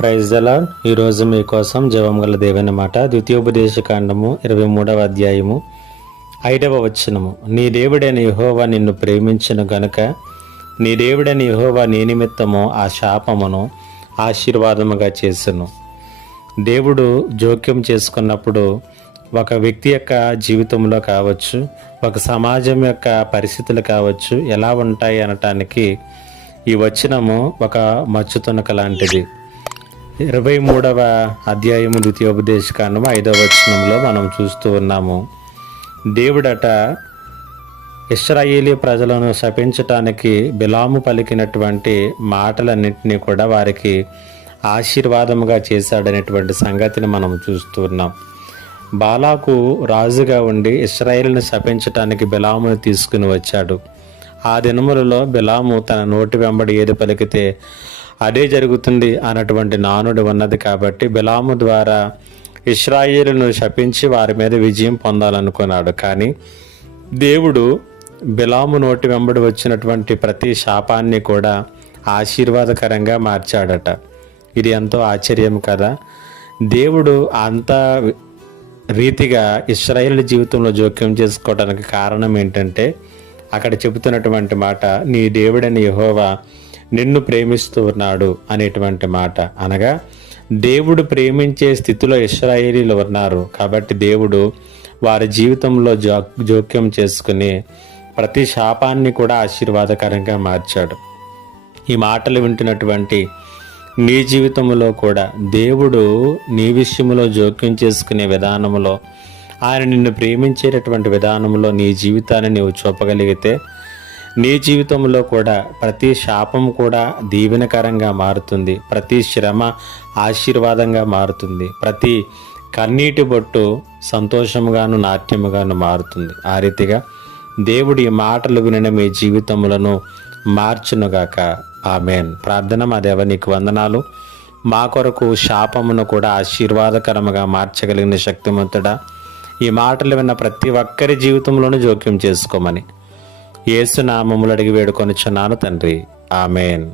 Praise the lord. ఈరోజు మీకోసం జవముగల దేవుని మాట, ద్వితీయోపదేశకాండము 23వ అధ్యాయము 5వ వచనము. నీ దేవుడైన యెహోవా నిన్ను ప్రేమించును గనుక నీ దేవుడైన యెహోవా నీ నిమిత్తము ఆ శాపమును ఆశీర్వాదముగా చేసును. దేవుడు జోక్యం చేసుకున్నప్పుడు ఒక వ్యక్తి యొక్క జీవితంలో కావచ్చు, ఒక సమాజం యొక్క పరిస్థితులు కావచ్చు, ఎలా ఉంటాయి అనటానికి ఈ వచనము ఒక మచ్చుతునక లాంటిది. 23వ అధ్యాయము ద్వితీయోపదేశకాండము 5వ వచనంలో మనం చూస్తూ ఉన్నాము. దేవుడట ఇశ్రాయేలీ ప్రజలను శపించటానికి బిలాము పలికినటువంటి మాటలన్నింటినీ కూడా వారికి ఆశీర్వాదముగా చేశాడనేటువంటి సంగతిని మనం చూస్తూ ఉన్నాం. బాలాకు రాజుగా ఉండి ఇశ్రాయేలును శపించటానికి బిలామును తీసుకుని వచ్చాడు. ఆ దినములలో బిలాము తన నోటి వెంబడి ఏది పలికితే అదే జరుగుతుంది అన్నటువంటి నానుడు ఉన్నది కాబట్టి బిలాము ద్వారా ఇశ్రాయేలును శపించి వారి మీద విజయం పొందాలనుకున్నాడు. కానీ దేవుడు బిలాము నోటి వెంబడి వచ్చినటువంటి ప్రతి శాపాన్ని కూడా ఆశీర్వాదకరంగా మార్చాడట. ఇది ఎంతో ఆశ్చర్యం కదా. దేవుడు అంత రీతిగా ఇశ్రాయేలు జీవితంలో జోక్యం చేసుకోవడానికి కారణం ఏంటంటే, అక్కడ చెబుతున్నటువంటి మాట, నీ దేవుడైన యెహోవా నిన్ను ప్రేమిస్తూ ఉన్నాడు అనేటువంటి మాట. అనగా దేవుడు ప్రేమించే స్థితిలో ఇశ్రాయేలీలు ఉన్నారు కాబట్టి దేవుడు వారి జీవితంలో జోక్యం చేసుకుని ప్రతి శాపాన్ని కూడా ఆశీర్వాదకరంగా మార్చాడు. ఈ మాటలు వింటున్నటువంటి నీ జీవితంలో కూడా దేవుడు నీ విషయంలో జోక్యం చేసుకునే విధానంలో, ఆయన నిన్ను ప్రేమించేటటువంటి విధానంలో నీ జీవితాన్ని నీవు చూపగలిగితే నీ జీవితంలో కూడా ప్రతి శాపం కూడా దీవెనకరంగా మారుతుంది, ప్రతి శ్రమ ఆశీర్వాదంగా మారుతుంది, ప్రతి కన్నీటి బొట్టు సంతోషముగాను నాట్యముగాను మారుతుంది. ఆ రీతిగా దేవుడి మాటలు వినిన మీ జీవితములను మార్చునుగాక. ఆమేన్. ప్రార్థన. మా దేవ, నీకు వందనాలు. మా కొరకు శాపమును కూడా ఆశీర్వాదకరముగా మార్చగలిగిన శక్తిమంతుడా, ఈ మాటలు విన్న ప్రతి ఒక్కరి జీవితంలోనూ జోక్యం చేసుకోమని యేసు నామములో అడిగి వేడుకొనుచున్నాను తండ్రి. ఆమేన్.